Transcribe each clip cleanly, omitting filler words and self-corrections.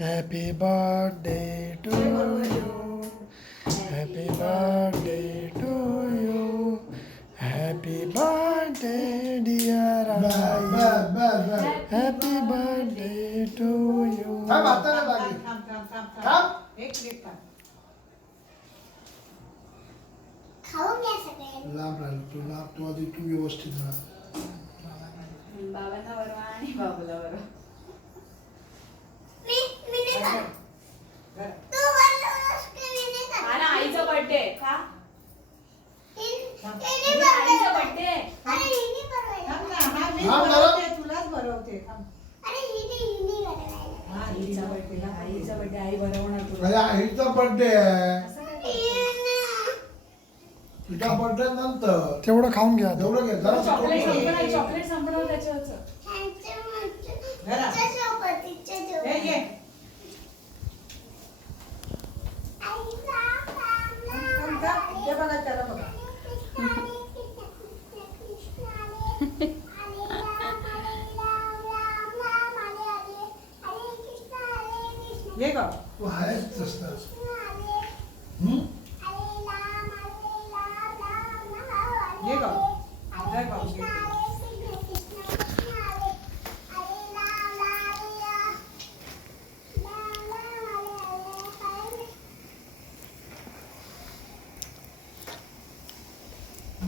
Happy birthday to you. Happy birthday to you. Happy birthday dear Abai. Happy birthday to you. थांब आता नाही लागली. थांब. एक मिनिट थांब. खाऊन घ्या सगळे. लांब राहिलो तू लांब तू आधी तू व्यवस्थित राहा. बाबांना बरोबर आणि बाबूला बरोबर. मी नाही खात. बरं. तू बोललास की मी नाही खात. हा ना, आईचा बर्थडे का? हिने आईचा बनवायला. बर्थडे. अरे हिने बनवायला. थांब ना, हा मी थांब जरा. भरवते, तुलाच भरवते. थांब. अरे हिने बनवायला. हा, आईचा बर्थडे, आईचा बर्थडे आई बरोबर तुला. अरे आईचा बर्थडे आहे असं काय? हिने. तुझा बर्थडे नंतर तेवढं खाऊन घ्या. एवढं घे जरा चॉकलेट थोडंसं. संपणार, चॉकलेट संपणार त्याच्यावरचं. घरा. तिच्यासोबत, तिच्यासोबत. हे घे. आईला थांब, थांब. हे बघा त्याला बघा. हे ग. तू आहेस तसं. हे ग. धर बाबू, घे.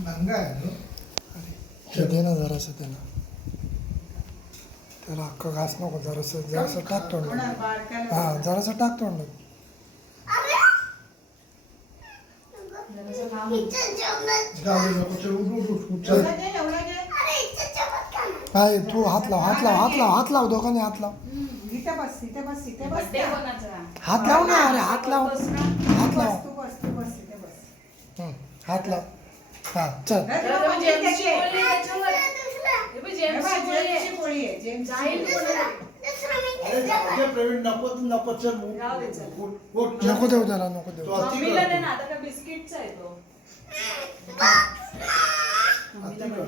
नंगा आहे ना. ते दे ना जरासं त्याला अख्खं घास नको जरासं टाक तोंडात. होणार बारक्याला. हा जरासं टाक तोंडात. जरासं खा. जाऊ दे नको चल उठ उठ उठ चल. एवढा घे, एवढा घे. काय तू हात लाव दोघांनी हात लाव. इथे बस, इथे बस, इथे बस. बर्थडे कोणाचा? हात लाव ना अरे हात लाव. बस ना. हात लाव. तू बस, तू बस, इथे बस. हात लाव. हा चल. धर तर बाबा, मग घे, जेम्सची घे. पोळी आहे त्याच्यावर. हे बघ, हे जेम्सची बघ, पोळी आहे. जेम्सची पोळी आहे, जेम्सची जाईल पोळी. कोणाला? अरे जाऊ दे प्रवीण नको नको चल उठ. जाऊ दे, चल. उठ उठ चल. नको देऊ त्याला नको देऊ. तो अति मम्मीला दे करतो. ना, आता का बिस्किटचा आहे तो. अति करतो.